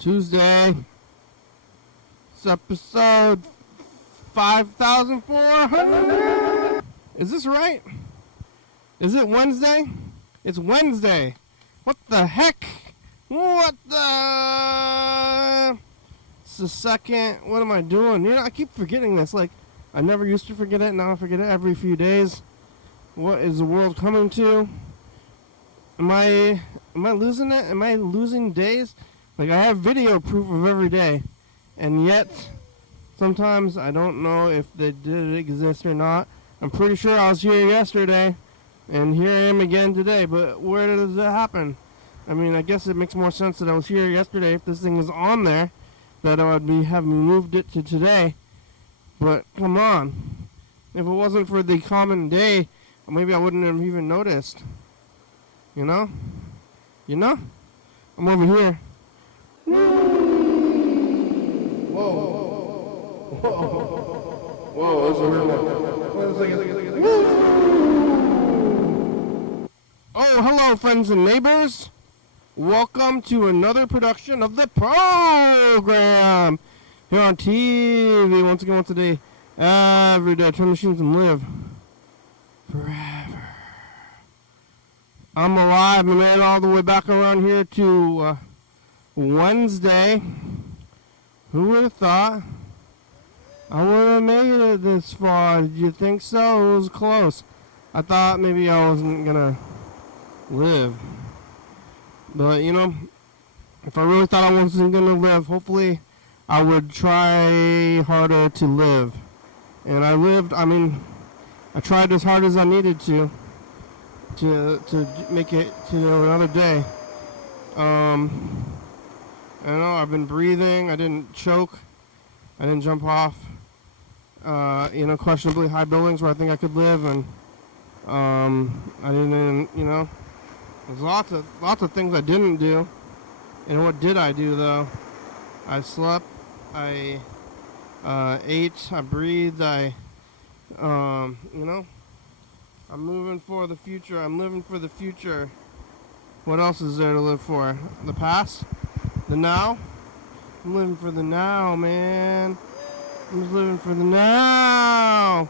Tuesday. It's episode 5,400. Is this right? Is it Wednesday? It's Wednesday. What the heck? What the? It's the second. What am I doing? You know, I keep forgetting this. Like, I never used to forget it. Now I forget it every few days. What is the world coming to? Am I losing it? Am I losing days? Like, I have video proof of every day, and yet sometimes I don't know if they did exist or not. I'm pretty sure I was here yesterday, and here I am again today. But where does that happen? I mean, I guess it makes more sense that I was here yesterday if this thing is on there, that I would be having moved it to today. But come on, if it wasn't for the common day, maybe I wouldn't have even noticed. You know? I'm over here. Whoa, that's a weird one. Oh, hello, friends and neighbors. Welcome to another production of the program here on TV. Once again, today, every day, turn machines and live forever. I'm alive. I made it all the way back around here to Wednesday. Who would have thought I would have made it this far? Did you think so? It was close. I thought maybe I wasn't gonna live. But, you know, if I really thought I wasn't gonna live, hopefully I would try harder to live. And I lived. I mean, I tried as hard as I needed to make it to another day. I know I've been breathing. I didn't choke. I didn't jump off. Questionably high buildings where I think I could live, and I didn't. There's lots of things I didn't do. And what did I do though? I slept. I ate. I breathed. I'm moving for the future. I'm living for the future. What else is there to live for? The past? The now? I'm living for the now, man. I'm just living for the now.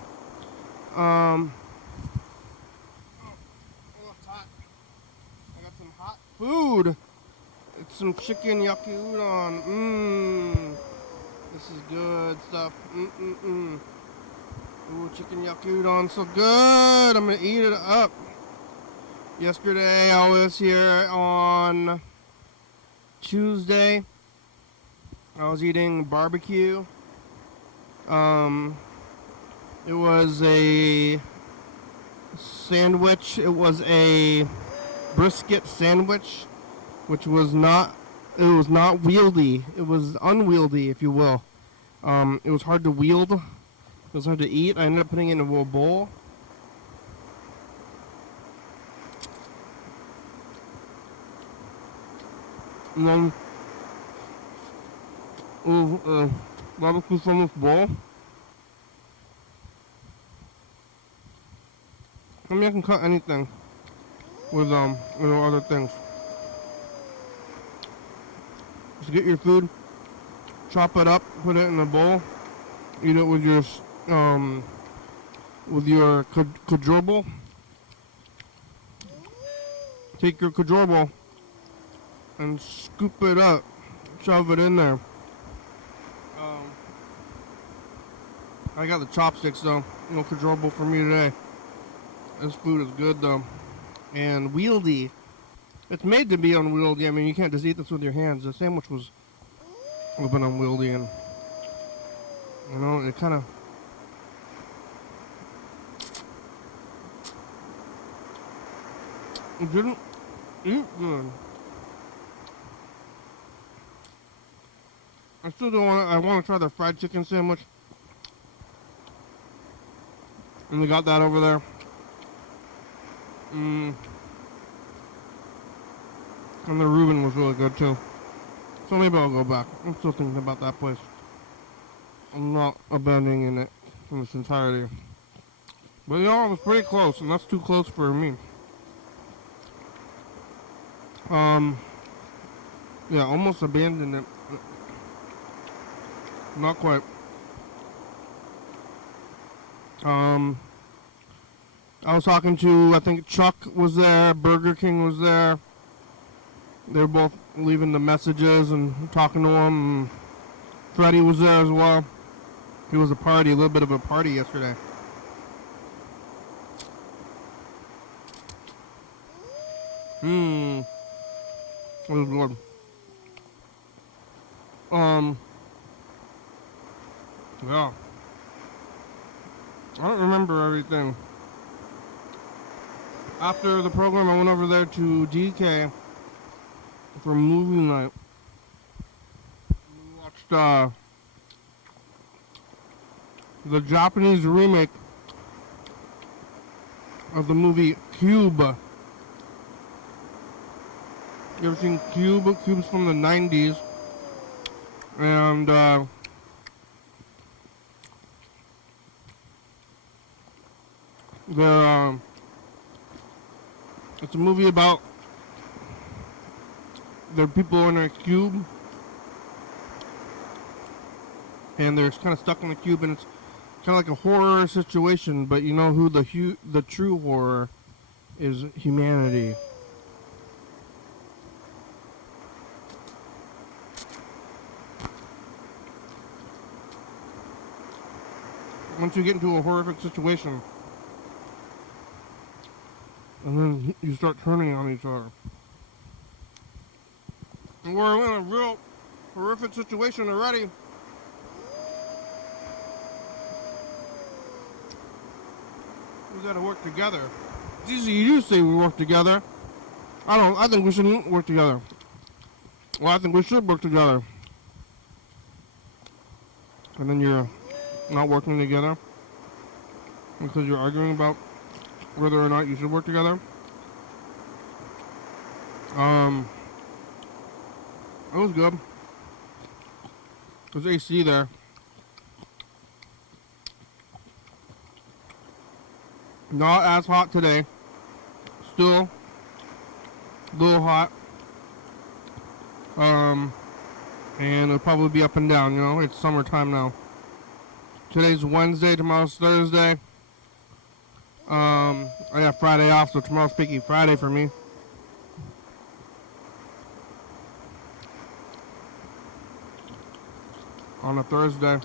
Oh, it's hot. I got some hot food. It's some chicken yaki udon. This is good stuff. Ooh, chicken yaki udon, so good. I'm gonna eat it up. Yesterday I was here on Tuesday. I was eating barbecue. It was a sandwich. It was a brisket sandwich, which was not. It was not wieldy. It was unwieldy, if you will. It was hard to wield. It was hard to eat. I ended up putting it in a bowl. And then barbecue from this bowl. I mean, I can cut anything with other things. Just get your food, chop it up, put it in a bowl, eat it with your kajorble. Take your kajorble and scoop it up, shove it in there. I got the chopsticks though, no kajorble for me today. This food is good though, and wieldy. It's made to be unwieldy. I mean, you can't just eat this with your hands. The sandwich was a little bit unwieldy, and it kind of. It didn't eat good. I still don't want. I want to try the fried chicken sandwich, and we got that over there. And the Reuben was really good too. So maybe I'll go back. I'm still thinking about that place. I'm not abandoning it in its entirety. But it was pretty close, and that's too close for me. Yeah, almost abandoned it. Not quite. I was talking to, I think Chuck was there, Burger King was there. They were both leaving the messages and talking to him. And Freddie was there as well. It was a party, a little bit of a party yesterday. It was good. Yeah. I don't remember everything. After the program, I went over there to DK for movie night. We watched the Japanese remake of the movie Cube. You ever seen Cube? Cube's from the 90s. And it's a movie about there are people in a cube and they're kind of stuck in the cube, and it's kind of like a horror situation, but you know who the true horror is? Humanity. Once you get into a horrific situation, and then you start turning on each other. And we're in a real horrific situation already. We gotta work together. It's easy you say we work together. I think we shouldn't work together. Well, I think we should work together. And then you're not working together because you're arguing about whether or not you should work together. It was good. There's AC there. Not as hot today. Still a little hot. And it'll probably be up and down, you know, it's summertime now. Today's Wednesday, tomorrow's Thursday. I got Friday off, so tomorrow's Freaky Friday for me. On a Thursday.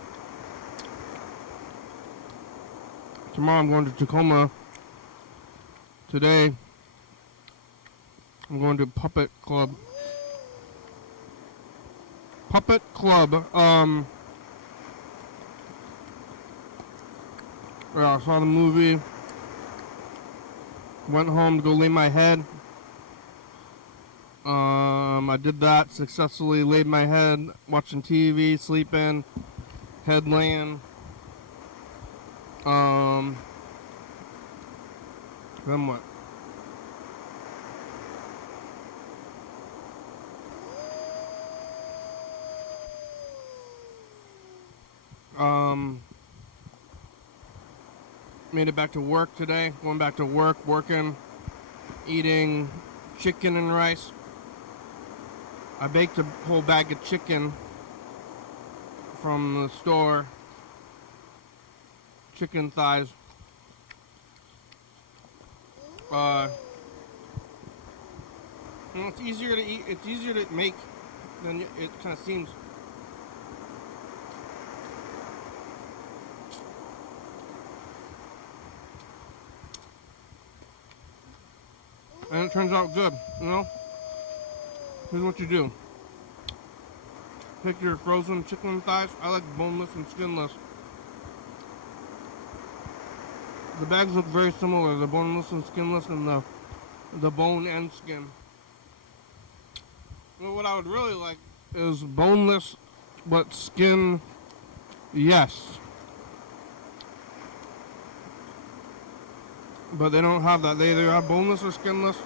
Tomorrow I'm going to Tacoma. Today I'm going to Puppet Club. Puppet Club. Yeah, I saw the movie. Went home to go lay my head. I did that successfully. Laid my head, watching TV, sleeping, head laying. Then what? Made it back to work today. Going back to work, working, eating chicken and rice. I baked a whole bag of chicken from the store. Chicken thighs. You know, it's easier to eat. It's easier to make than it kind of seems. And it turns out good, you know? Here's what you do. Take your frozen chicken thighs. I like boneless and skinless. The bags look very similar, the boneless and skinless and the bone and skin. Well, what I would really like is boneless but skin, yes. But they don't have that. They either have boneless or skinless,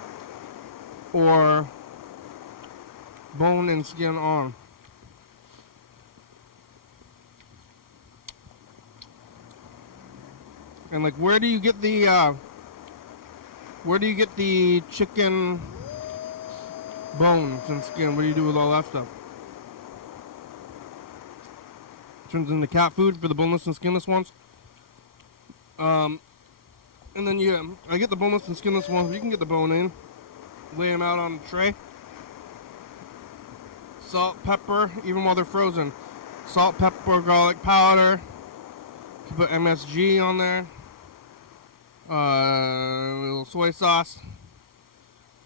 or bone and skin on. And like, where do you get the chicken bones and skin? What do you do with all that stuff? Turns into cat food for the boneless and skinless ones. And then I get the boneless and skinless ones. You can get the bone in. Lay them out on a tray. Salt, pepper, even while they're frozen. Salt, pepper, garlic powder. You can put MSG on there. A little soy sauce.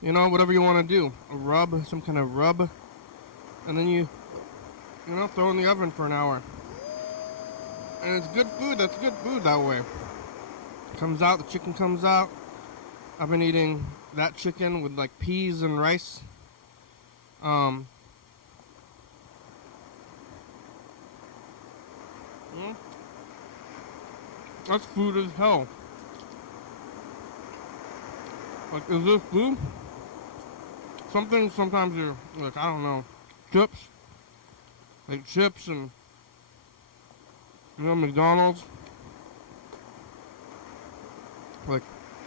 You know, whatever you want to do. A rub, some kind of rub. And then you throw in the oven for an hour. And it's good food. That's good food that way. Comes out, the chicken comes out. I've been eating that chicken with like peas and rice. That's food as hell. Like, is this food? Sometimes you're like, I don't know, chips. Like chips and, McDonald's. Like,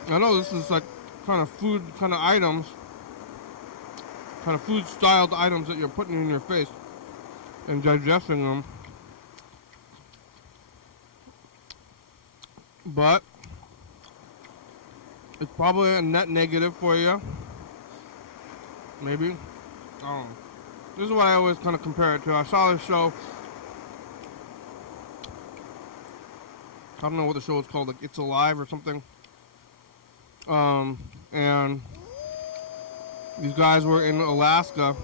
I know this is like kind of food, kind of items, kind of food styled items that you're putting in your face and digesting them. But it's probably a net negative for you. Maybe. I don't know. This is what I always kind of compare it to. I saw this show. I don't know what the show is called, like It's Alive or something. And these guys were in Alaska.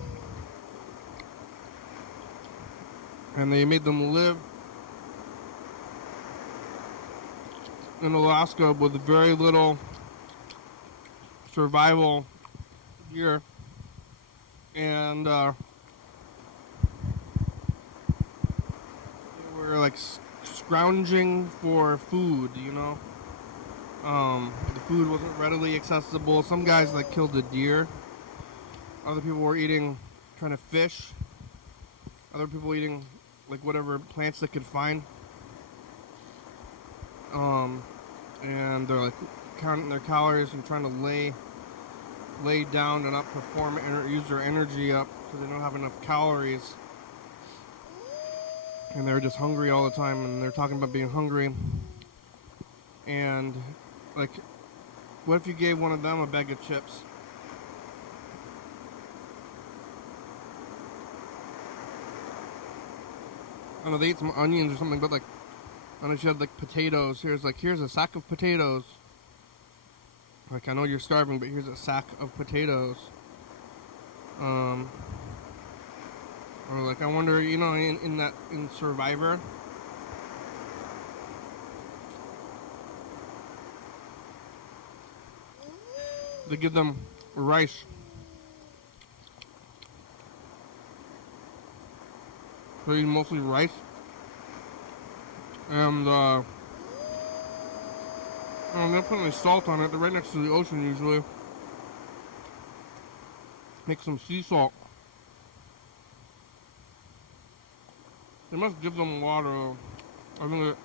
And they made them live in Alaska with very little survival gear. And they were like scrounging for food, the food wasn't readily accessible. Some guys like killed a deer. Other people were trying to fish. Other people eating like whatever plants they could find. And they're like counting their calories and trying to lay down and not perform and use their energy up because they don't have enough calories. And they're just hungry all the time, and they're talking about being hungry. And like, what if you gave one of them a bag of chips? I don't know, they ate some onions or something, but like, I don't know if you had like potatoes. Here's a sack of potatoes. Like, I know you're starving, but here's a sack of potatoes. Or like, I wonder, in Survivor, they give them rice. They're eating mostly rice. And, they don't put any salt on it. They're right next to the ocean usually. Make some sea salt. They must give them water. I think the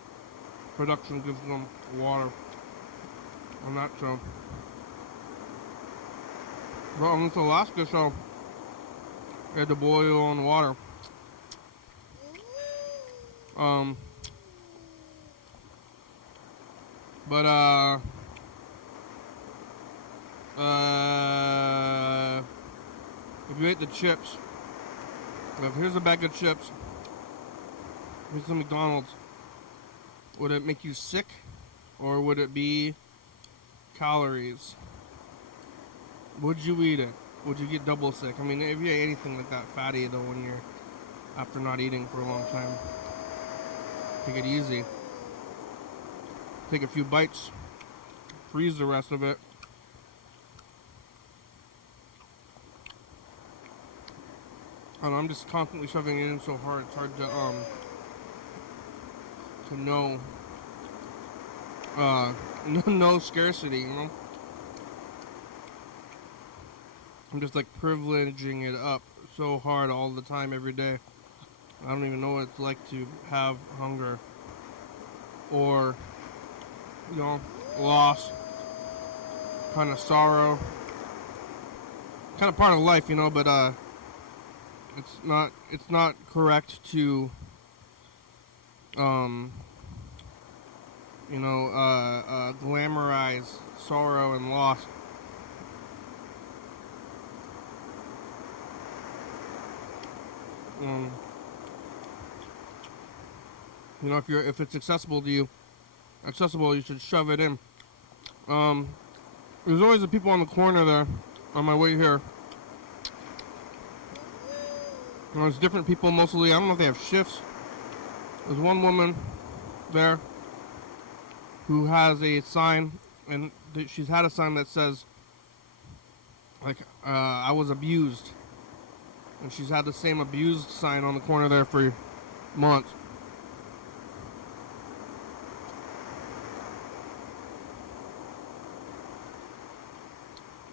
production gives them water on that show. But on this Alaska show, they had to boil on water. If you ate the chips, if here's a bag of chips, here's some McDonald's, would it make you sick, or would it be calories? Would you eat it? Would you get double sick? I mean, if you ate anything like that fatty though, when you're after not eating for a long time, take it easy. Take a few bites, freeze the rest of it. I don't know, I'm just constantly shoving it in so hard, it's hard to know, no scarcity, I'm just like privileging it up so hard all the time, every day. I don't even know what it's like to have hunger or, loss, kind of sorrow, kind of part of life, but it's not correct to um, glamorize sorrow and loss. Um, if it's accessible to you, you should shove it in. There's always the people on the corner there on my way here. There's different people mostly. I don't know if they have shifts. There's one woman there who has a sign, and she's had a sign that says, like, I was abused. And she's had the same abused sign on the corner there for months.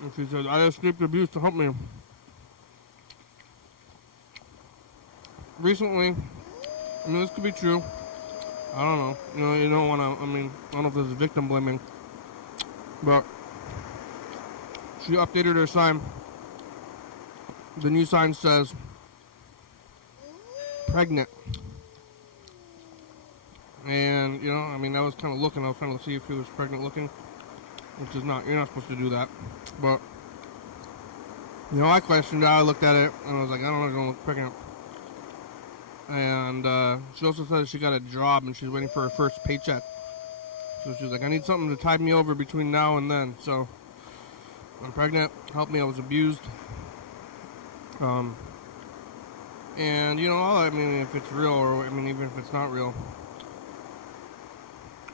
And she says, I escaped abuse to help me. Recently, I mean, this could be true. I don't know. You don't want to, I don't know if this is victim blaming. But she updated her sign. The new sign says, pregnant. And, I was kind of looking. I was trying to see if she was pregnant looking. Which is not. You're not supposed to do that. But, I questioned it. I looked at it. And I was like, I don't look pregnant. And she also said she got a job and she's waiting for her first paycheck. So she's like, I need something to tide me over between now and then. So, I'm pregnant. Help me. I was abused. And, if it's real or, even if it's not real,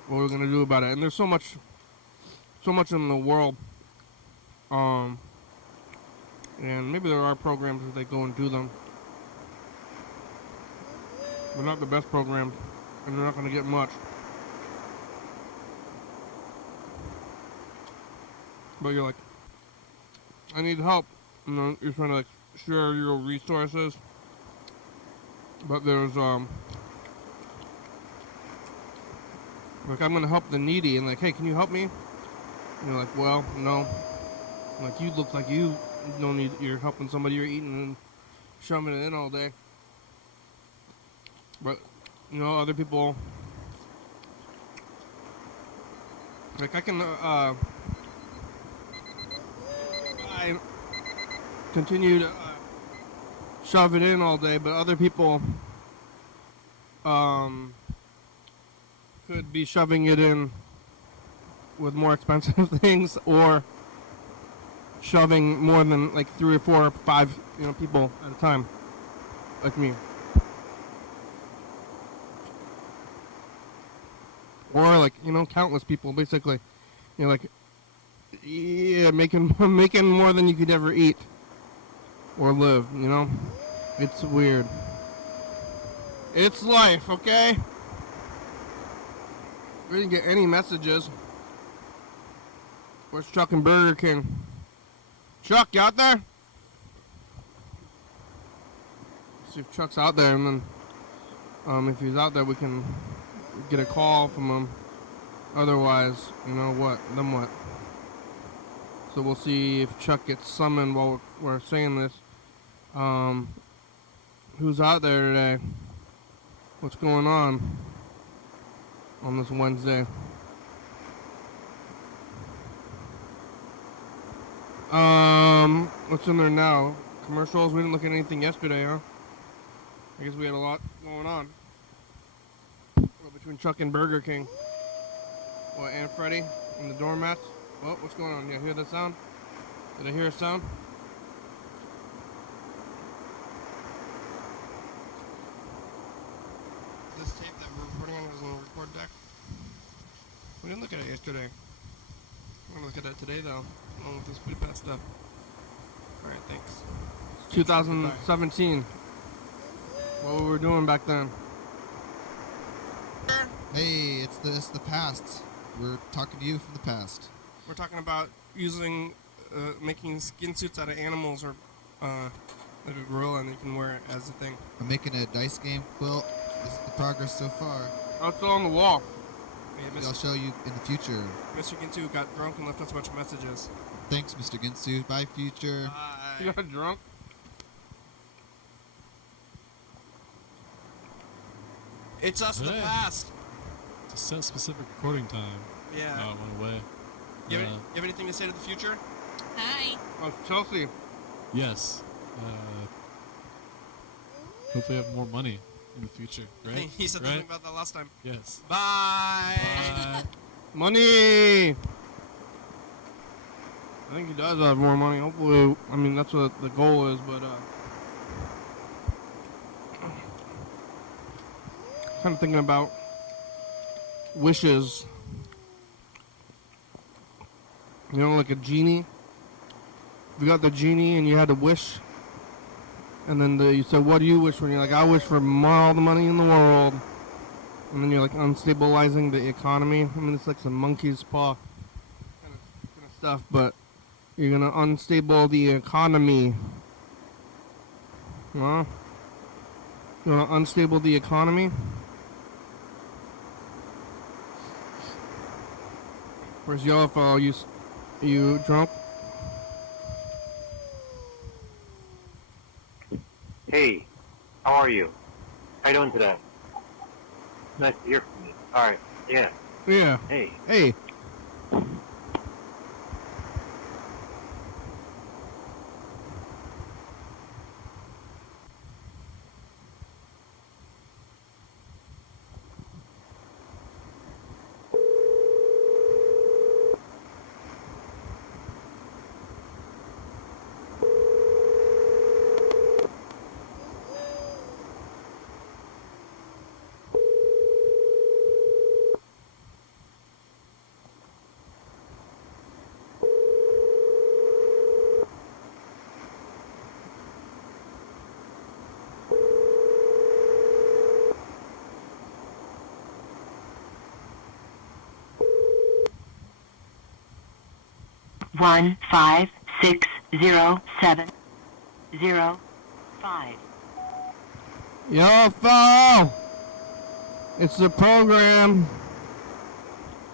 what we're going to do about it. And there's so much in the world. And maybe there are programs that they go and do them. They're not the best programs, and they're not going to get much. But you're like, I need help. You're trying to share your resources. But there's like, I'm going to help the needy, and like, hey, can you help me? And you're like, well, no. Like, you look like you don't need. You're helping somebody. You're eating and shoving it in all day. But, other people, like, I can, I continue to shove it in all day, but other people, could be shoving it in with more expensive things, or shoving more than, like, 3 or 4 or 5, people at a time, like me. Or, like, countless people, basically. Making more than you could ever eat or live, It's weird. It's life, okay? We didn't get any messages. Where's Chuck and Burger King? Chuck, you out there? Let's see if Chuck's out there, and then, if he's out there, we can get a call from him. Otherwise, what? Then what? So we'll see if Chuck gets summoned while we're saying this. Who's out there today? What's going on this Wednesday? What's in there now? Commercials? We didn't look at anything yesterday, huh? I guess we had a lot going on. Between Chuck and Burger King. What, Aunt Freddy and the doormats? Well, what's going on? You hear that sound? Did I hear a sound? This tape that we're recording on is on the record deck. We didn't look at it yesterday. We're going to look at it today, though, along with this pretty bad stuff. Alright, thanks. It's 2017. What were we doing back then? Hey, it's the past. We're talking to you from the past. We're talking about making skin suits out of animals, or like a gorilla, and you can wear it as a thing. I'm making a dice game quilt. This is the progress so far. Oh, it's still on the wall. Yeah, I'll show you in the future. Mr. Ginsu got drunk and left us a bunch of messages. Thanks, Mr. Ginsu. Bye, future. Bye. You got drunk? It's us, the Hey. past. To set specific recording time. Yeah. Oh, it went away. You have anything to say to the future? Hi. Oh, Chelsea. Yes. Hopefully I have more money in the future, right? He said something about that last time. Yes. Bye. Bye. Money! I think he does have more money. Hopefully, I mean, that's what the goal is, but, kind of thinking about wishes. You know, like a genie. If you got the genie and you had to wish, and then you said, what do you wish for? And you're like, I wish for all the money in the world. And then you're like unstabilizing the economy. I mean, it's like some monkey's paw kind of stuff, but you're gonna unstable the economy. Huh? You wanna unstable the economy? Where's Yellow Fellow? You drunk? Hey, how are you? How you doing today? Nice to hear from you. Alright, yeah. Yeah. Hey. Hey. One 5 6 0 7 0 5. Yellow Fellow! It's the program.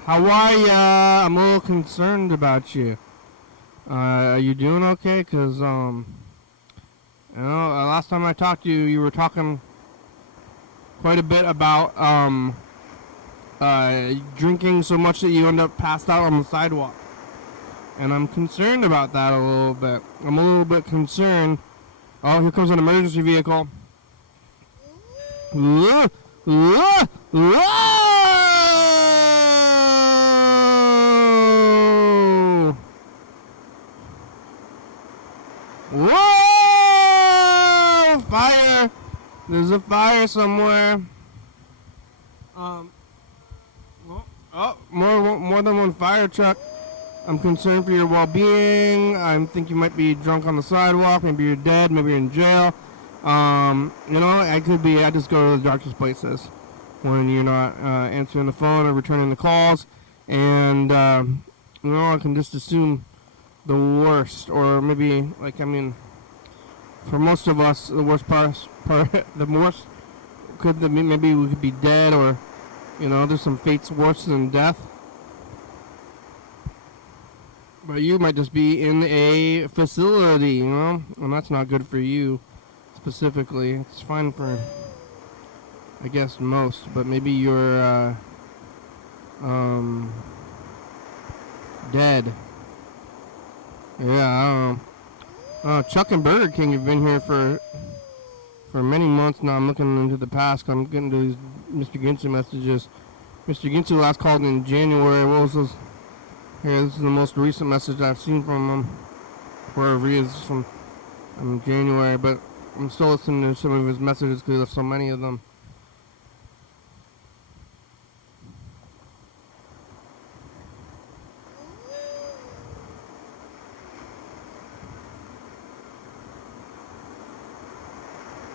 How are ya? I'm a little concerned about you. Are you doing okay? Cause, you know, last time I talked to you, you were talking quite a bit about, drinking so much that you end up passed out on the sidewalk. And I'm concerned about that a little bit. I'm a little bit concerned. Oh, here comes an emergency vehicle. Whoa! Fire! There's a fire somewhere. More than one fire truck. I'm concerned for your well-being. I think you might be drunk on the sidewalk. Maybe you're dead. Maybe you're in jail. You know, I just go to the darkest places when you're not answering the phone or returning the calls. And, you know, I can just assume the worst. Or maybe, like, I mean, for most of us, the worst the worst maybe we could be dead, or, you know, there's some fates worse than death. But you might just be in a facility, you know? And that's not good for you, specifically. It's fine for, I guess, most. But maybe you're, dead. Yeah, I don't know. Chuck and Burger King have been here for many months now. I'm looking into the past. I'm getting to these Mr. Ginsu messages. Mr. Ginsu last called in January. What was this? Here, this is the most recent message I've seen from him. Wherever he is from January, but I'm still listening to some of his messages because there's so many of them.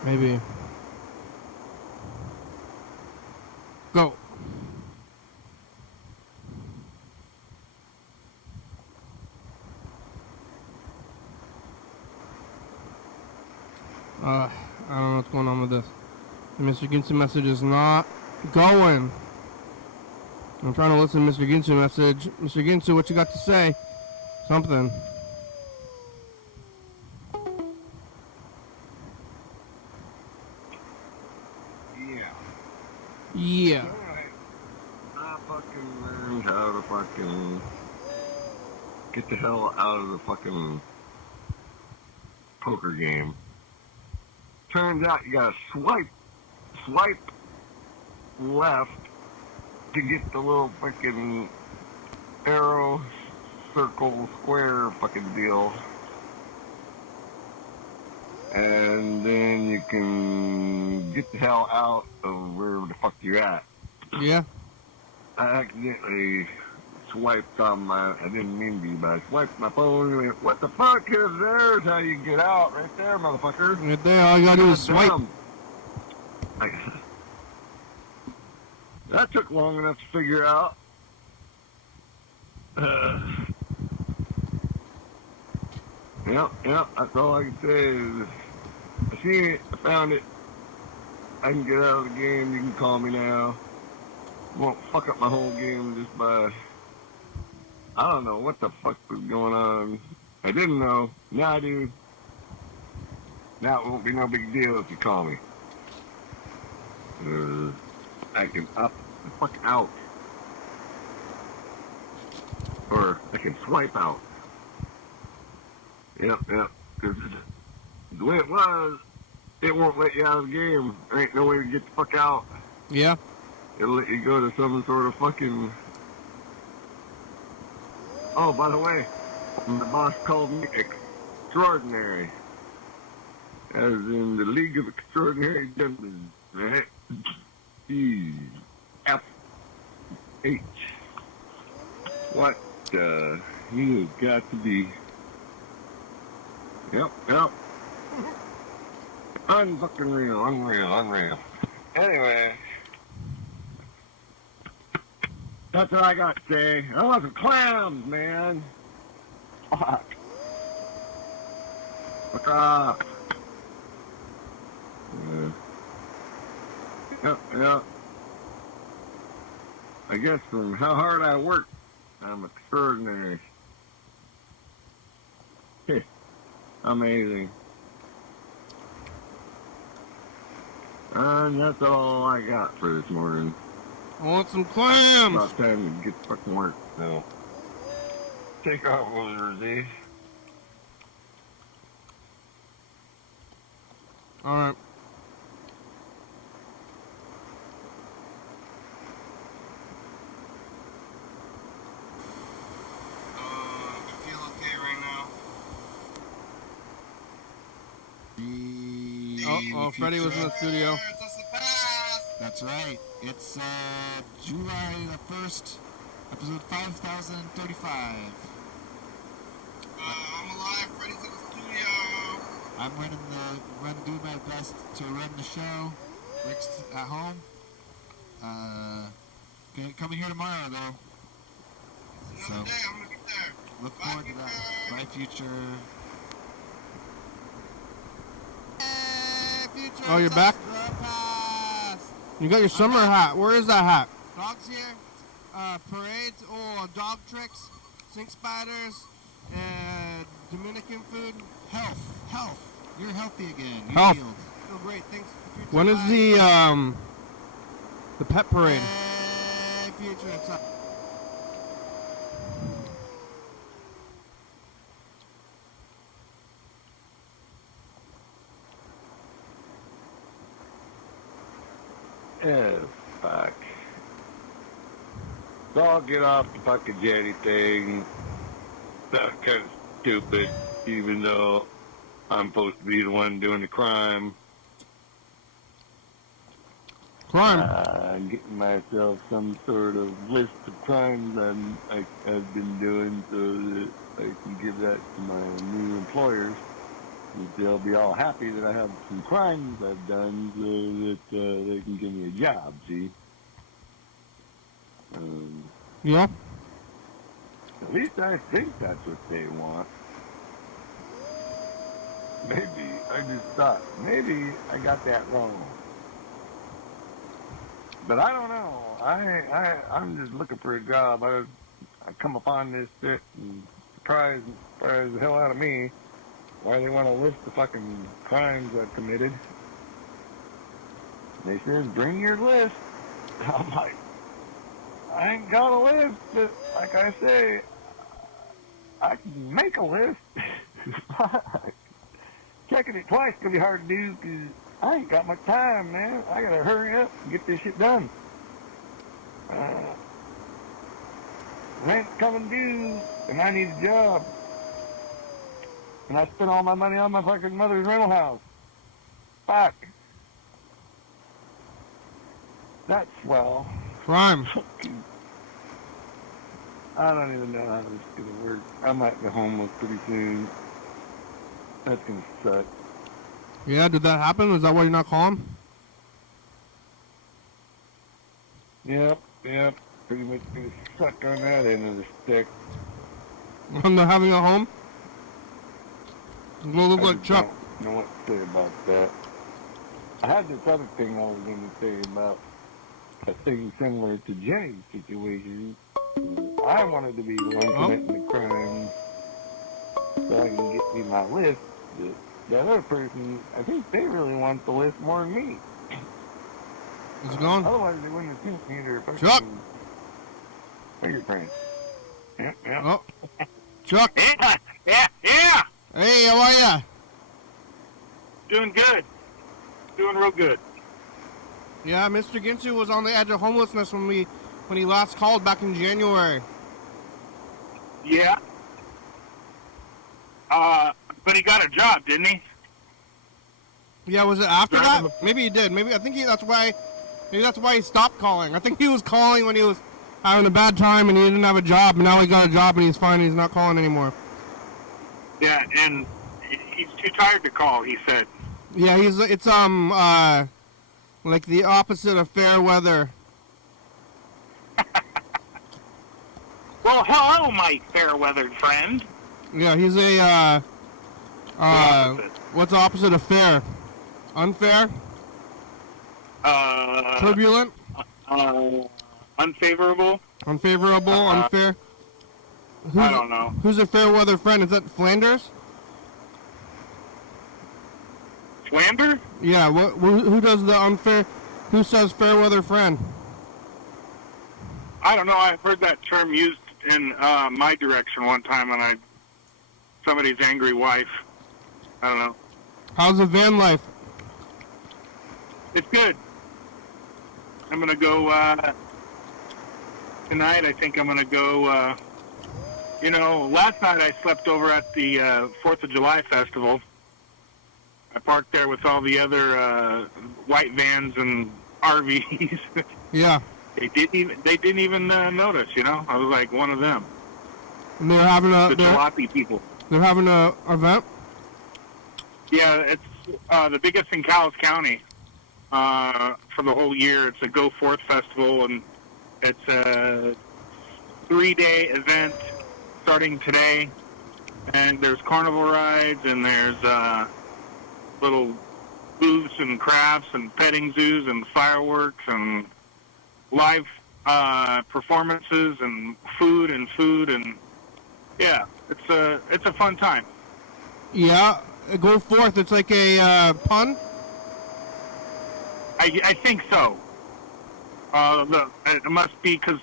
Maybe. Go. I don't know what's going on with this. The Mr. Ginsu message is not going. I'm trying to listen to Mr. Ginsu message. Mr. Ginsu, what you got to say? Something. Yeah. Yeah. Anyway, I fucking learned how to fucking get the hell out of the fucking poker game. Turns out you gotta swipe left to get the little fucking arrow, circle, square fucking deal. And then you can get the hell out of wherever the fuck you're at. Yeah. I accidentally swiped on my, I didn't mean to, but I swiped my phone and went, what the fuck is there's how you get out right there, motherfucker. Right there, all you gotta do is swipe. Damn. That took long enough to figure out. Yep, that's all I can say is I seen it, I found it. I can get out of the game, you can call me now. Won't fuck up my whole game just by, I don't know what the fuck was going on. I didn't know, now I do. Now it won't be no big deal if you call me. I can up the fuck out. Or I can swipe out. Yep. 'Cause the way it was, it won't let you out of the game. There ain't no way to get the fuck out. Yeah. It'll let you go to some sort of fucking... Oh, by the way, the boss called me extraordinary. As in the League of Extraordinary Gentlemen. Right? F-H. What, you have got to be... Yep. Unfucking real, unreal. Anyway, that's what I got to say. I want some clams, man. Fuck. Fuck off. Yep. I guess from how hard I work, I'm extraordinary. Amazing. And that's all I got for this morning. I want some clams. About time to get to fucking work, so. Take off, Rosie. Alright. I feel okay right now. Oh, Freddie was in the studio. That's right. It's July the 1st, episode 5035. I'm alive. Freddie's in the studio. I'm doing my best to run the show. Rick's at home. Coming here tomorrow though. It's another day. I'm gonna be there. Look Bye, forward to that. Bye, future. Oh, you're back? You got your summer hat. Where is that hat? Dogs here. Parades. Oh, dog tricks. Sink spiders. And Dominican food. Health. You're healthy again. You're Health. healed. Feel great. Thanks. When is the pet parade? Hey, future. It's up. Oh, fuck. So I'll get off the fucking jetty thing. That's kind of stupid, even though I'm supposed to be the one doing the crime. Crime. Getting myself some sort of list of crimes I've been doing so that I can give that to my new employers. They'll be all happy that I have some crimes I've done so that they can give me a job, see? Yeah. At least I think that's what they want. Maybe, I just thought, maybe I got that wrong. But I don't know. I'm just looking for a job. I come upon this shit and surprise the hell out of me. Why they want to list the fucking crimes I've committed. They says, bring your list. I'm like, I ain't got a list, but like I say, I can make a list. Checking it twice is going to be hard to do because I ain't got much time, man. I got to hurry up and get this shit done. Rent's coming due, and I need a job. And I spent all my money on my fucking mother's rental house. Fuck. That's swell. Crime. I don't even know how this is going to work. I might be homeless pretty soon. That's going to suck. Yeah, did that happen? Is that why you're not calling? Yep. Pretty much going to suck on that end of the stick. I'm not having a home? We'll look I like just Chuck. don't know what to say about that. I had this other thing I was going to say about a thing similar to Jenny's situation. I wanted to be the one committing the crime so I can get me my list. But that other person, I think they really want the list more than me. Is it gone? Otherwise, they wouldn't have sent me their Chuck! fucking fingerprint. Yep. Oh. Chuck! Yeah. Hey, how are ya? Doing good. Doing real good. Yeah, Mr. Ginsu was on the edge of homelessness when he last called back in January. Yeah. But he got a job, didn't he? Yeah, was it after that? Driving Maybe he did. Maybe that's why he stopped calling. I think he was calling when he was having a bad time and he didn't have a job, and now he got a job and he's fine and he's not calling anymore. Yeah, and he's too tired to call, he said. Yeah, it's like the opposite of fair weather. Well, hello, my fair-weathered friend. Yeah, he's a what's the opposite of fair? Unfair? Turbulent? Unfavorable? Unfavorable? Unfair? I don't know. Who's a fair weather friend? Is that Flanders? Flander? Yeah, who does the unfair? Who says fair weather friend? I don't know. I've heard that term used in my direction one time, and somebody's angry wife. I don't know. How's the van life? It's good. I'm gonna go tonight. I think I'm gonna go. Last night I slept over at the 4th of July festival. I parked there with all the other white vans and RVs. Yeah. They didn't even notice. I was like one of them. And they're having The jalopy people. They're having a event. Yeah, it's the biggest in Cowles County for the whole year. It's a Go Forth festival, and it's a 3-day event starting today. And there's carnival rides, and there's little booths and crafts and petting zoos and fireworks and live performances and food and yeah, it's a fun time. Yeah, Go Forth. It's like a pun. I think so. It must be because,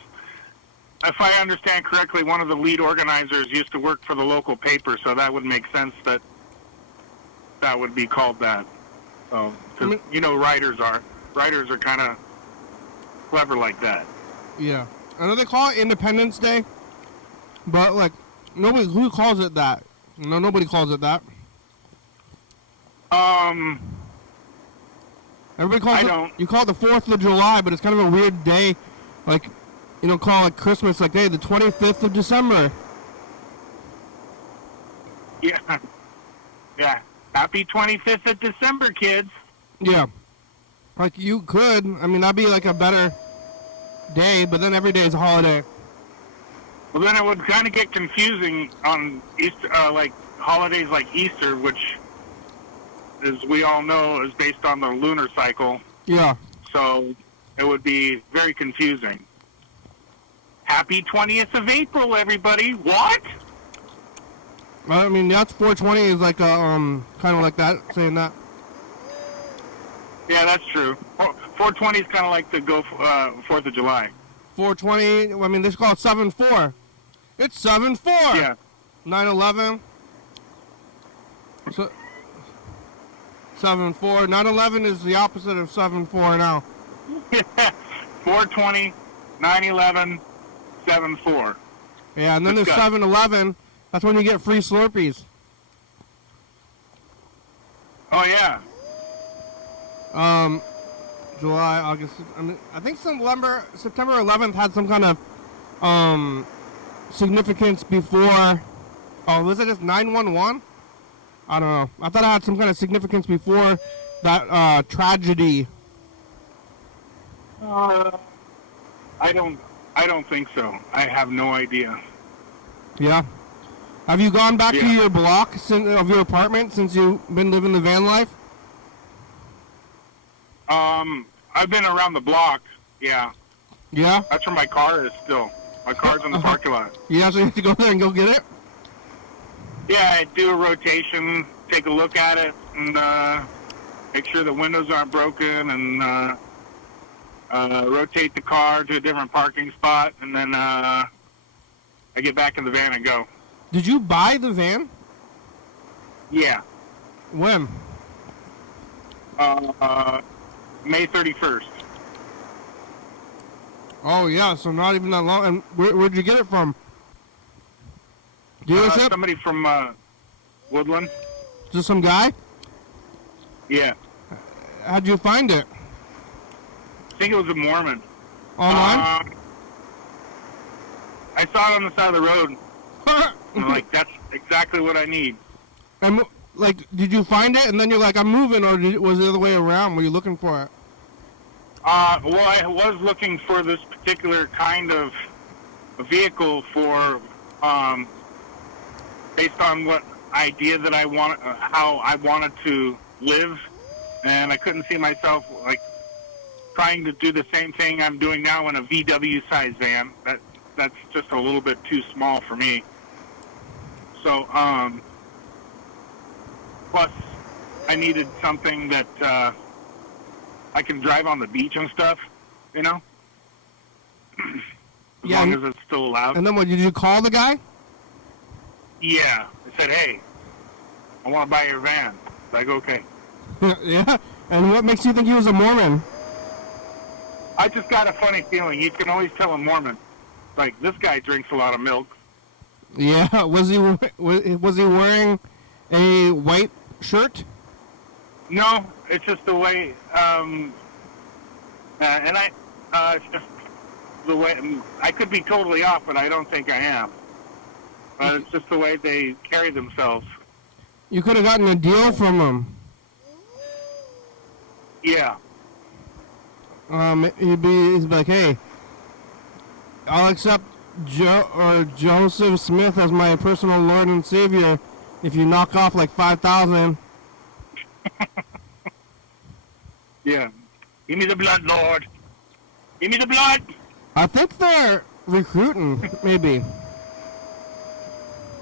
if I understand correctly, one of the lead organizers used to work for the local paper, so that would make sense that would be called that. So, writers are kind of clever like that. Yeah, I know they call it Independence Day, but like who calls it that? Nobody calls it that. Everybody calls don't. You call it the 4th of July, but it's kind of a weird day. Like, call it Christmas, like, hey, the 25th of December. Yeah. Yeah. Happy 25th of December, kids. Yeah. Like, you could. I mean, that'd be like a better day, but then every day is a holiday. Well, then it would kind of get confusing on Easter, like holidays like Easter, which, as we all know, is based on the lunar cycle. Yeah. So it would be very confusing. Happy 20th of April, everybody. What? I mean, that's 420 is like kind of like that, saying that. Yeah, that's true. 420 is kind of like the 4th of July. 420. I mean, they call it 7-4. It's 7-4. Yeah. 9/11. So 7-4. 9/11 is the opposite of 7-4 now. 420, 9/11, 7-4. Yeah, and then there's 7-11. That's when you get free Slurpees. Oh yeah. July, August. I think September 11th had some kind of significance before. Oh, was it just 9/11? I don't know. I thought it had some kind of significance before that tragedy. I don't think so. I have no idea. Yeah. Have you gone back to Yeah. your block of your apartment since you've been living the van life? I've been around the block. Yeah. Yeah? That's where my car is still. My car's in the parking lot. You actually have to go there and go get it? Yeah, I do a rotation, take a look at it, and make sure the windows aren't broken, and rotate the car to a different parking spot, and then I get back in the van and go. Did you buy the van? Yeah. When? May 31st. Oh, yeah, so not even that long. And where'd you get it from? Dealership? Somebody from Woodland. Just some guy? Yeah. How'd you find it? I think it was a Mormon. Online? I saw it on the side of the road. And I'm like, that's exactly what I need. And, like, did you find it and then you're like, I'm moving, or was it the other way around? Were you looking for it? Well, I was looking for this particular kind of vehicle for, based on what idea that I want, how I wanted to live, and I couldn't see myself, like, trying to do the same thing I'm doing now in a VW size van. That's just a little bit too small for me. So, plus, I needed something that I can drive on the beach and stuff, you know? As long as it's still allowed. And then what, did you call the guy? Yeah. I said, hey, I want to buy your van. Like, okay. Yeah? And what makes you think he was a Mormon? I just got a funny feeling. You can always tell a Mormon. Like, this guy drinks a lot of milk. Yeah, was he wearing a white shirt? No, it's just the way, it's just the way, I could be totally off, but I don't think I am. It's just the way they carry themselves. You could have gotten a deal from him. Yeah. He'd be like, hey, I'll accept Joseph Smith as my personal Lord and Savior if you knock off like 5,000. Yeah. Give me the blood, Lord. Give me the blood. I think they're recruiting, maybe.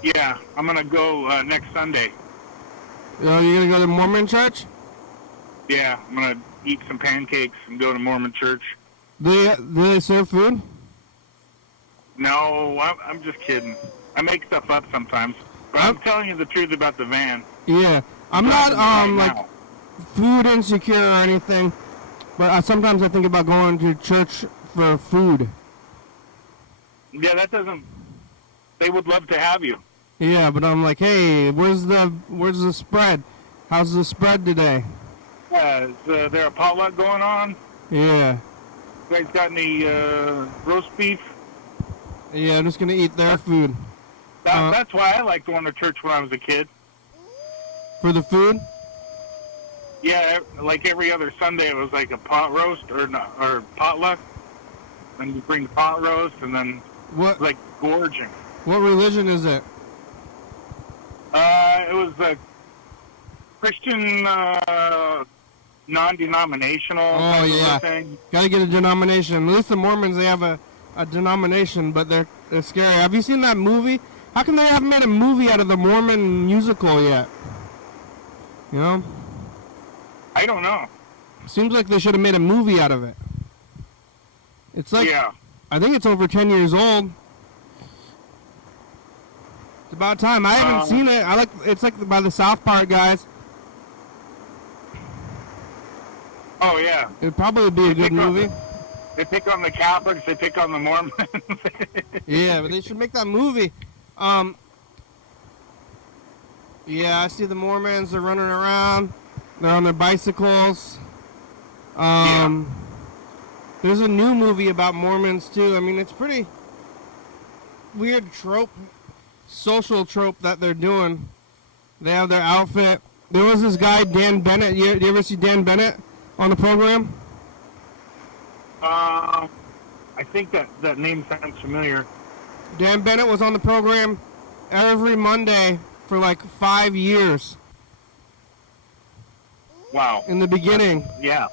Yeah, I'm going to go next Sunday. You're going to go to Mormon church? Yeah, I'm going to eat some pancakes and go to Mormon church. Do they serve food? No, I'm just kidding. I make stuff up sometimes. But I'm telling you the truth about the van. Yeah. I'm not, like, food insecure or anything, but sometimes I think about going to church for food. Yeah, that doesn't... They would love to have you. Yeah, but I'm like, hey, where's the spread? How's the spread today? Is there a potluck going on? Yeah. You guys got any roast beef? Yeah, I'm just gonna eat their food. That's why I liked going to church when I was a kid. For the food? Yeah, like every other Sunday it was like a pot roast or potluck. And you bring pot roast and then What? like gorging. What religion is it? It was a Christian non-denominational Oh yeah. thing. Gotta get a denomination. At least the Mormons, they have a denomination, but they're scary. Have you seen that movie? How come they haven't made a movie out of the Mormon musical yet? You know? I don't know. Seems like they should have made a movie out of it. It's like, Yeah. I think it's over 10 years old. It's about time. I haven't seen it. It's like by the South Park guys. Oh, yeah. It'd probably be a good movie. They pick on the Catholics. They pick on the Mormons. Yeah, but they should make that movie. Yeah, I see the Mormons. They're running around. They're on their bicycles. There's a new movie about Mormons too. I mean, it's pretty weird trope, social trope that they're doing. They have their outfit. There was this guy, Dan Bennett. You ever see Dan Bennett on the program? I think that name sounds familiar. Dan Bennett was on the program every Monday for like 5 years. Wow. In the beginning. Yeah.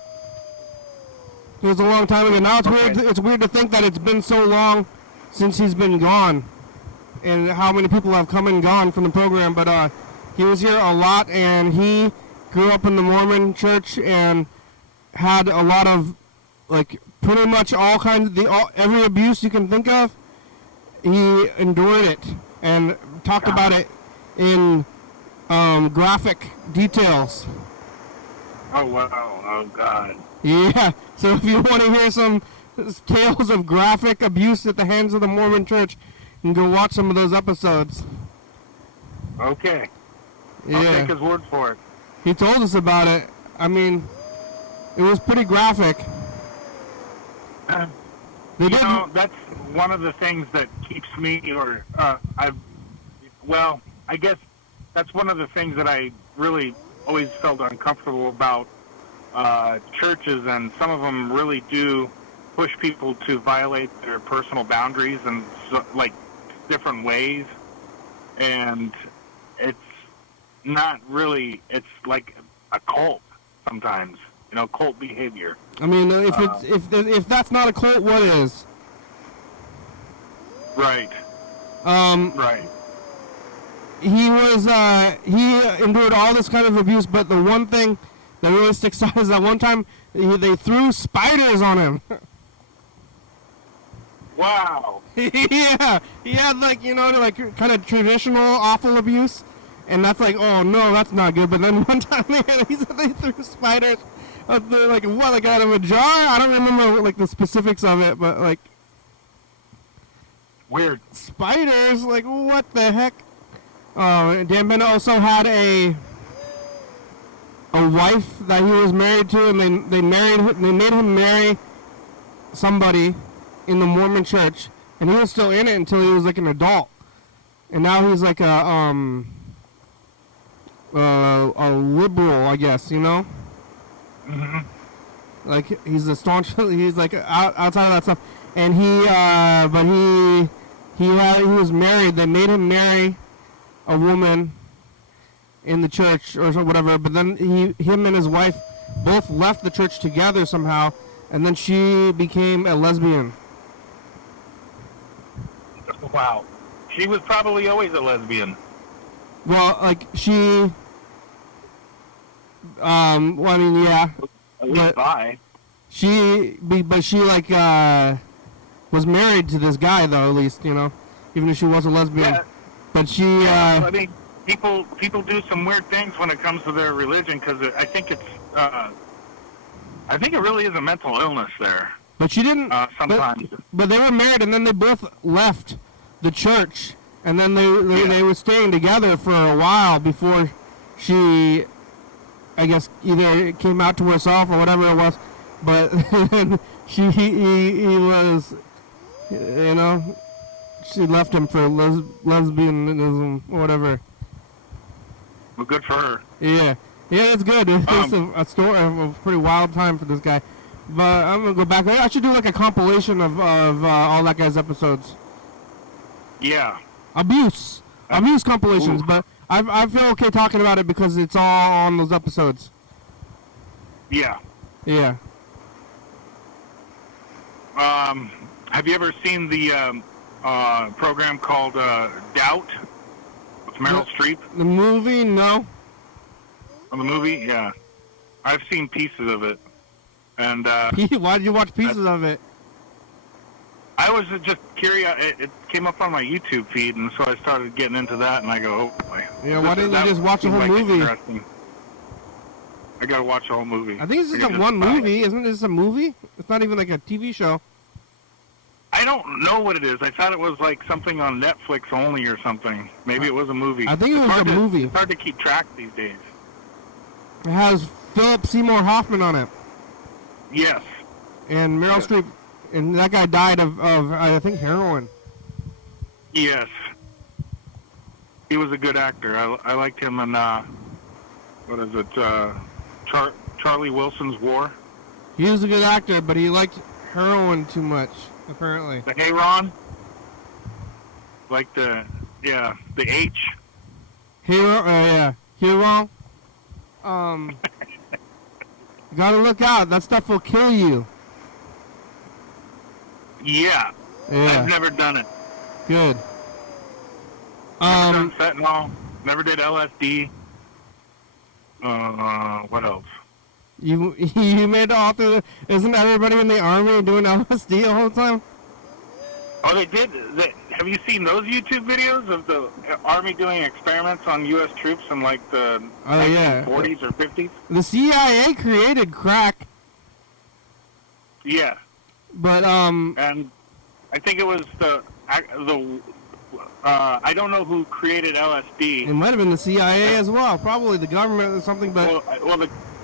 It was a long time ago. Now it's weird. It's weird to think that it's been so long since he's been gone, and how many people have come and gone from the program. But he was here a lot, and he grew up in the Mormon church and had a lot of, like, pretty much all kinds of every abuse you can think of. He endured it and talked about it in graphic details. Oh, wow. Oh, God. Yeah, so if you want to hear some tales of graphic abuse at the hands of the Mormon church, you can go watch some of those episodes. Okay. Yeah. I'll take his word for it. He told us about it. I mean, it was pretty graphic. That's one of the things that keeps me, I guess that's one of the things that I really always felt uncomfortable about churches, and some of them really do push people to violate their personal boundaries in like different ways, and it's not really, it's like a cult sometimes, cult behavior. I mean, if that's not a cult, what is? Right. Right. He endured all this kind of abuse, but the one thing that really sticks out is that one time they threw spiders on him. Wow. Yeah, he had like kind of traditional awful abuse, and that's like, oh no, that's not good. But then one time he said they threw spiders, out of a jar. I don't remember like the specifics of it, but like weird spiders. Like what the heck? Dan Bennett also had a wife that he was married to, and they made him marry somebody in the Mormon church, and he was still in it until he was like an adult, and now he's like a liberal, I guess, Mm-hmm. Like he's a staunch. He's like outside of that stuff, and he was married. They made him marry a woman in the church or whatever, but then him and his wife both left the church together somehow, and then she became a lesbian. Wow. She was probably always a lesbian. Well, like she, yeah. At least bi. She like was married to this guy though, at least, even if she was a lesbian. Yeah. But she. I mean, people do some weird things when it comes to their religion, because I think it really is a mental illness there. But she didn't. Sometimes. But they were married, and then they both left the church, and then they were staying together for a while before she, I guess, either came out to herself or whatever it was. But he was, she left him for lesbianism or whatever. Well, good for her. Yeah, that's good. It's a story of a pretty wild time for this guy. But I'm gonna go back. I should do like a compilation of all that guy's episodes. Yeah. Abuse compilations. Ooh. But I feel okay talking about it because it's all on those episodes. Yeah. Yeah. Have you ever seen the program called Doubt with Meryl Streep? The movie, no. Oh, the movie, yeah. I've seen pieces of it. And Why did you watch pieces of it? I was just curious. It came up on my YouTube feed, and so I started getting into that. And I go, oh boy. Yeah, why didn't you That just watch the seemed whole like movie? interesting. I gotta watch the whole movie. I think it's just a one movie. Isn't this a movie? It's not even like a TV show. I don't know what it is. I thought it was like something on Netflix only or something. Maybe it was a movie. I think it was a movie. It's hard to keep track these days. It has Philip Seymour Hoffman on it. Yes. And Meryl Streep. And that guy died of I think, heroin. Yes. He was a good actor. I liked him in, what is it, Charlie Wilson's War. He was a good actor, but he liked heroin too much, apparently. The Hey-Ron. Like the H. Hero, yeah. Hero. Gotta look out. That stuff will kill you. Yeah. Yeah. I've never done it. Good. Never done fentanyl. Never did LSD. What else? You made it all through. Isn't everybody in the army doing LSD the whole time? Oh, they did. Have you seen those YouTube videos of the Army doing experiments on U.S. troops in like the 1940s or 50s? The CIA created crack. Yeah. But and I think it was I don't know who created LSD. It might have been the CIA as well, probably the government or something. But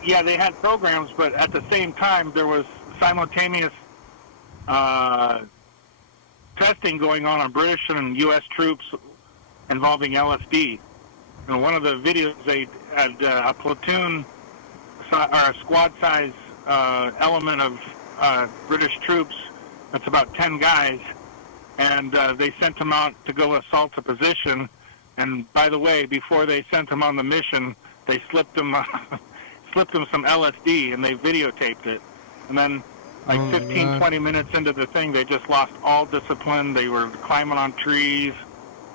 yeah, they had programs, but at the same time there was simultaneous testing going on British and U.S. troops involving LSD. In one of the videos, they had a platoon or a squad-size element of British troops. That's about 10 guys, and they sent them out to go assault a position. And by the way, before they sent them on the mission, they slipped them some LSD, and they videotaped it. And then, like 15, 20 minutes into the thing, they just lost all discipline. They were climbing on trees,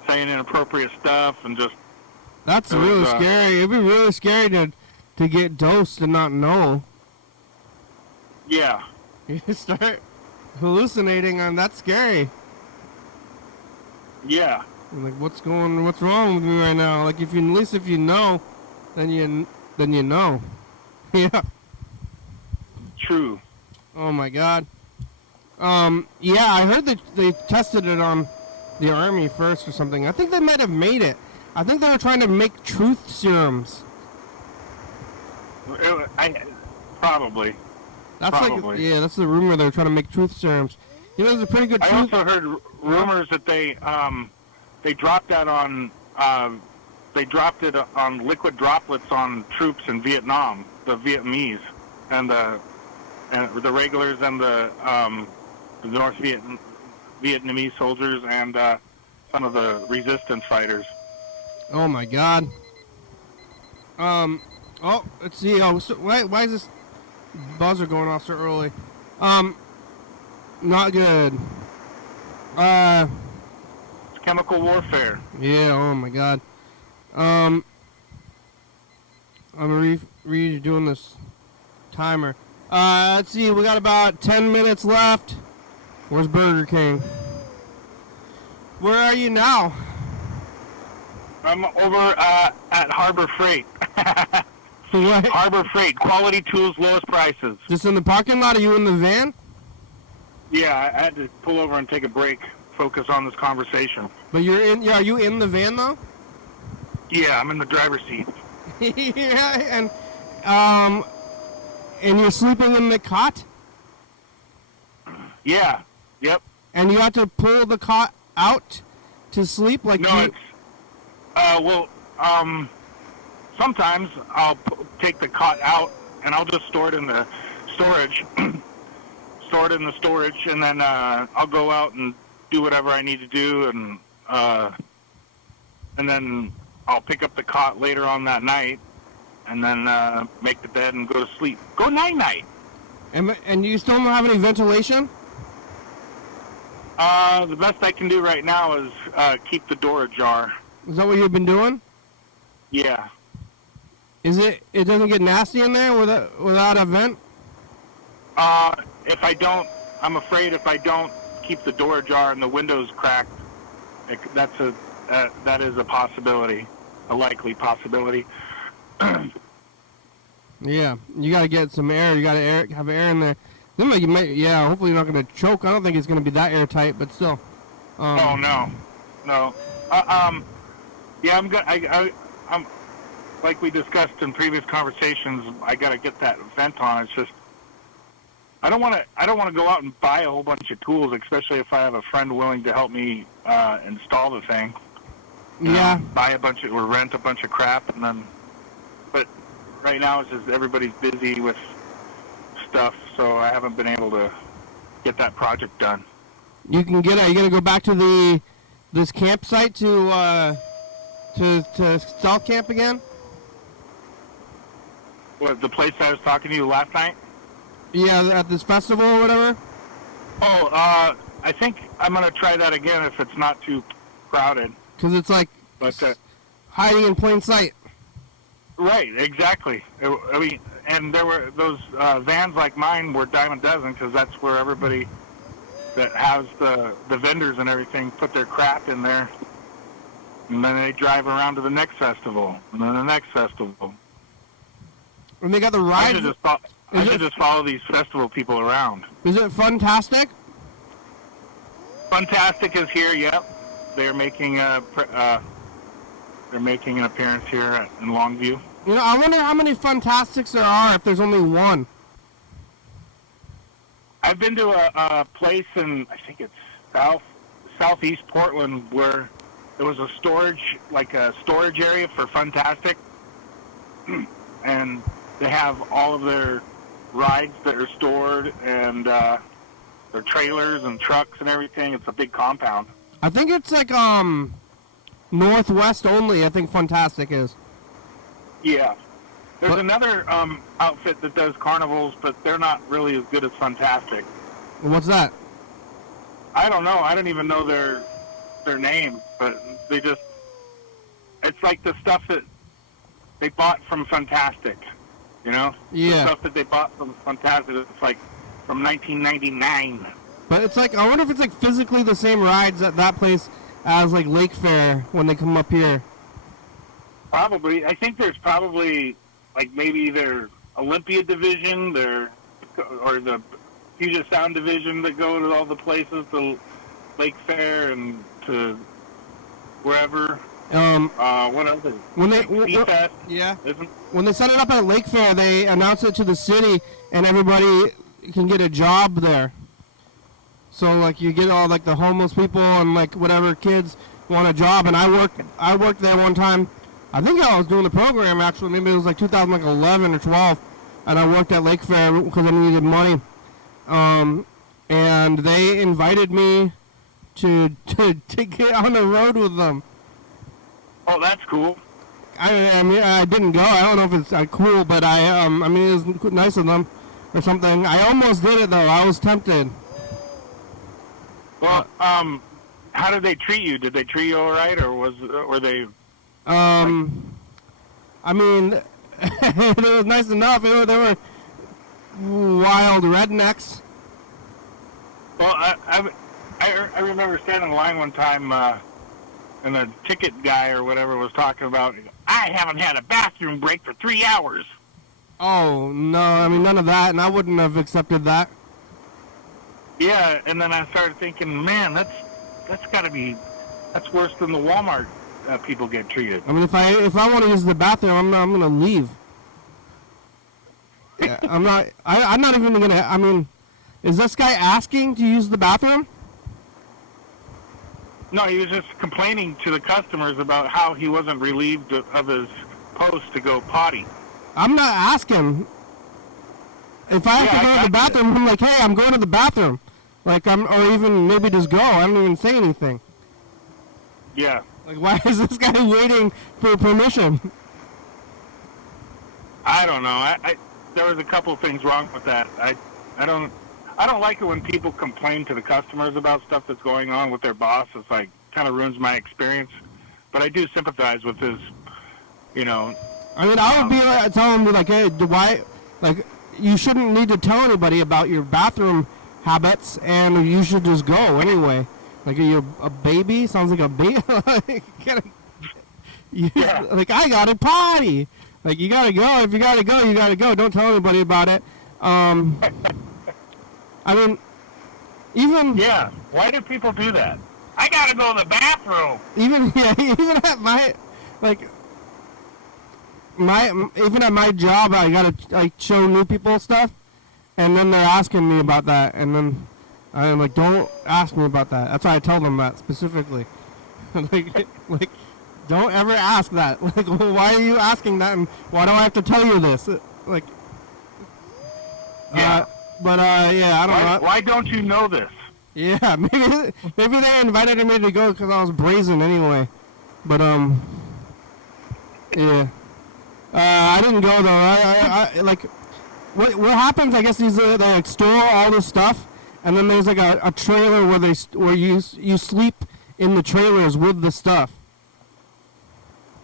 saying inappropriate stuff, and just... That's really scary. It'd be really scary to get dosed and not know. Yeah. You start hallucinating, and that's scary. Yeah. Like, what's wrong with me right now? Like, at least if you know, then you know. Yeah. True. Oh my God. Yeah, I heard that they tested it on the Army first or something. I think they might have made it. I think they were trying to make truth serums. Probably. That's Probably. like, yeah, that's the rumor. They were trying to make truth serums. You know, there's a pretty good I truth. also heard rumors that they dropped that on liquid droplets on troops in Vietnam, the Vietnamese, and the regulars and the North Vietnamese soldiers and some of the resistance fighters. Oh my God. Oh, let's see. Oh, so, why is this buzzer going off so early? Not good. It's chemical warfare. Yeah. Oh my God. I'm redoing this timer. Let's see. We got about 10 minutes left. Where's Burger King? Where are you now? I'm over at Harbor Freight. What? Harbor Freight, quality tools, lowest prices. Just in the parking lot? Are you in the van? Yeah, I had to pull over and take a break, focus on this conversation. But you're in. Yeah, are you in the van though? Yeah, I'm in the driver's seat. Yeah, and you're sleeping in the cot? Yeah. Yep. And you have to pull the cot out to sleep? Like no, sometimes I'll take the cot out and I'll just store it in the storage. Store it in the storage, and then I'll go out and do whatever I need to do, and then I'll pick up the cot later on that night, and then make the bed and go to sleep. Go night-night. And you still don't have any ventilation? The best I can do right now is keep the door ajar. Is that what you've been doing? Yeah. It doesn't get nasty in there without a vent? If I don't, I'm afraid if I don't keep the door ajar and the windows cracked, that is a possibility, a likely possibility. Yeah, you gotta get some air. You gotta have air in there. Then you might, yeah. Hopefully you're not gonna choke. I don't think it's gonna be that airtight, but still. Oh no. Yeah, I'm like we discussed in previous conversations. I gotta get that vent on. It's just I don't want to go out and buy a whole bunch of tools, especially if I have a friend willing to help me install the thing. Yeah. Buy a bunch of or rent a bunch of crap, and then. But right now it's just everybody's busy with stuff, so I haven't been able to get that project done. You can get it. You gotta go back to this campsite to South Camp again. What, the place I was talking to you last night? Yeah, at this festival or whatever. Oh, I think I'm gonna try that again if it's not too crowded. Because it's like hiding in plain sight. Right, exactly. I mean, and there were those vans like mine were dime a dozen because that's where everybody that has the vendors and everything put their crap in there, and then they drive around to the next festival, and then the next festival. And they got the rides. I should just follow these festival people around. Is it Funtastic? Funtastic is here. Yep, they're making an appearance here in Longview. You know, I wonder how many Funtastics there are if there's only one. I've been to a place in, I think it's southeast Portland, where there was a storage area for Funtastic, and they have all of their rides that are stored and their trailers and trucks and everything. It's a big compound. I think it's like Northwest only. I think Funtastic is. Yeah. There's another outfit that does carnivals, but they're not really as good as Funtastic. What's that? I don't know. I don't even know their name, but they just, it's like the stuff that they bought from Funtastic, you know? Yeah. The stuff that they bought from Funtastic, it's like from 1999. But it's like, I wonder if it's like physically the same rides at that place as like Lake Fair when they come up here. Probably. I think there's probably like maybe their Olympia division, or the Puget Sound division that go to all the places, to Lake Fair and to wherever. What else? When they set it up at Lake Fair, they announce it to the city, and everybody can get a job there. So like you get all like the homeless people and like whatever kids want a job. And I worked there one time. I think I was doing the program actually. Maybe it was like 2011 or 12, and I worked at Lake Fair because I needed money. And they invited me to get on the road with them. Oh, that's cool. I mean, I didn't go. I don't know if it's cool, but I mean, it was nice of them or something. I almost did it though. I was tempted. Well, how did they treat you? Did they treat you all right, or were they? I mean, it was nice enough. They were wild rednecks. Well, I remember standing in line one time, and the ticket guy or whatever was talking about, I haven't had a bathroom break for 3 hours. Oh, no, I mean, none of that, and I wouldn't have accepted that. Yeah, and then I started thinking, man, that's worse than the Walmart people get treated. I mean, if I want to use the bathroom, I'm gonna leave. Yeah, I'm not even gonna. I mean, is this guy asking to use the bathroom? No, he was just complaining to the customers about how he wasn't relieved of his post to go potty. I'm not asking. If I have to go to the bathroom, I'm like, hey, I'm going to the bathroom. Like, or even maybe just go. I don't even say anything. Yeah. Like, why is this guy waiting for permission? I don't know. There was a couple of things wrong with that. I don't like it when people complain to the customers about stuff that's going on with their boss. It's like kind of ruins my experience. But I do sympathize with his, you know. I mean, I would be telling him like, hey, why? Like, you shouldn't need to tell anybody about your bathroom habits, and you should just go anyway. Like, are you a baby? Sounds like a baby. Like, I got to potty. Like, you gotta go. If you gotta go, you gotta go. Don't tell anybody about it. I mean, even Yeah. Why do people do that? I gotta go to the bathroom. even at my job, I gotta like show new people stuff, and then they're asking me about that, and then I'm like, don't ask me about that. That's why I tell them that specifically. like, don't ever ask that. Like, well, why are you asking that, and why do I have to tell you this? Like, Yeah. Yeah, I don't know. Why don't you know this? Yeah, maybe they invited me to go because I was brazen anyway. But yeah, I didn't go though. I like what happens? I guess is they like store all this stuff, and then there's like a trailer where you sleep in the trailers with the stuff.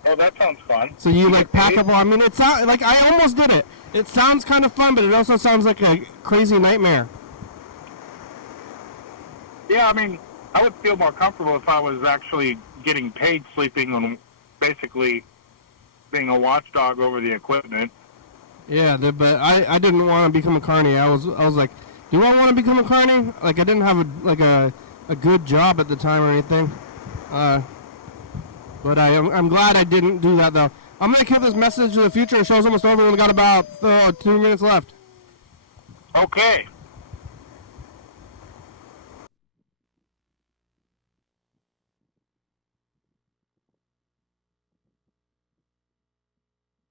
Oh, that sounds fun. So you like pack up. I mean, it sounds like I almost did it. It sounds kind of fun, but it also sounds like a crazy nightmare. Yeah, I mean, I would feel more comfortable if I was actually getting paid sleeping on basically being a watchdog over the equipment. Yeah, but I didn't want to become a carny. I was like, do I want to become a carny? Like, I didn't have a good job at the time or anything. But I'm glad I didn't do that though. I'm gonna keep this message to the future. The show's almost over. We got about 2 minutes left. Okay.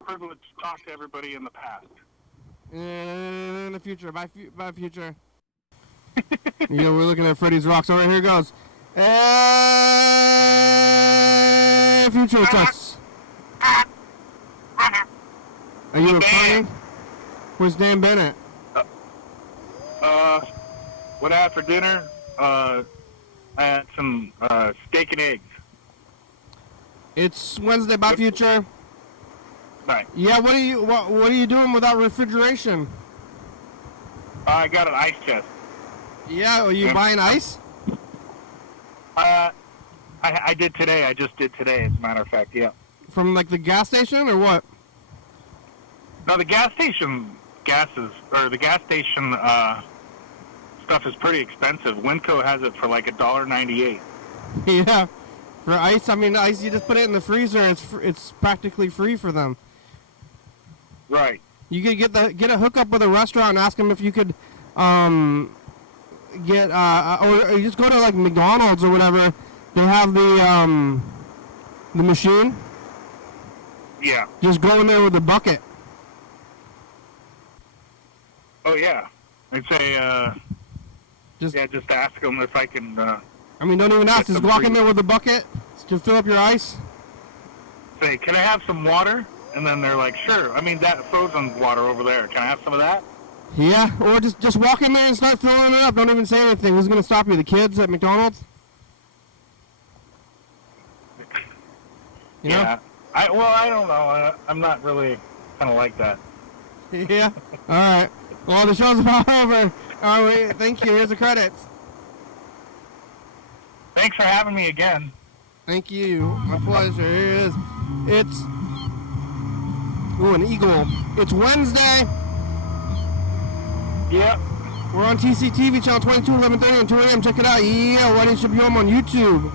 Privilege to talk to everybody in the past. In the future, bye future. We're looking at Freddy's Rocks. All right, here it goes. Future, it's us. Are you a carny? Where's Dan Bennett? What I had for dinner? I had some steak and eggs. It's Wednesday, bye future. Right. Yeah, what are you doing without refrigeration? I got an ice chest. Yeah, are you buying ice? I did today. I just did today, as a matter of fact, yeah. From like the gas station or what? No, the gas station stuff is pretty expensive. Winco has it for like $1.98. Yeah, for ice. I mean, ice. You just put it in the freezer. And it's practically free for them. Right. You could get a hookup with a restaurant and ask them if you could get or you just go to like McDonald's or whatever. They have the machine. Yeah. Just go in there with a bucket. Oh yeah. I'd say just ask them if I can. I mean, don't even ask. Just walk in there with a bucket to fill up your ice. Say, can I have some water? And then they're like, sure. I mean, that frozen water over there. Can I have some of that? Yeah, or just walk in there and start filling it up. Don't even say anything. Who's going to stop you? The kids at McDonald's? You know? Yeah. I don't know. I'm not really kind of like that. Yeah. All right. Well, the show's about over. All right. Thank you. Here's the credits. Thanks for having me again. Thank you. My pleasure. Here it is. It's an eagle. It's Wednesday. Yep. We're on TCTV channel 22, 11:30 and 2 a.m. Check it out. Yeah. YDHWM on YouTube.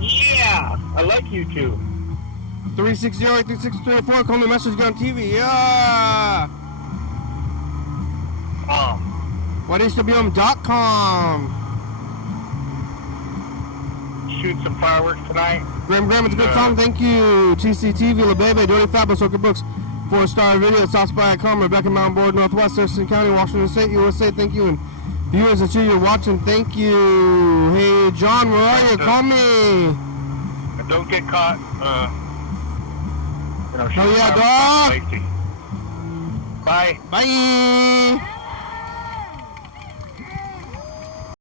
Yeah. I like YouTube. 360-836-304. Call me message. Get on TV. Yeah. YDHWM.com. Shoot some fireworks tonight. Graham, it's a good song. Thank you. TCTV, La Bebe, Dirty Fabulous, Hooker Books, 4-star video, Southspy.com, Rebecca Mountain Board, Northwest, Thurston County, Washington State, USA. Thank you. And viewers that you're watching, thank you. Hey, John, where are you? Call me. Don't get caught. Oh, yeah, dog. Bye. Bye.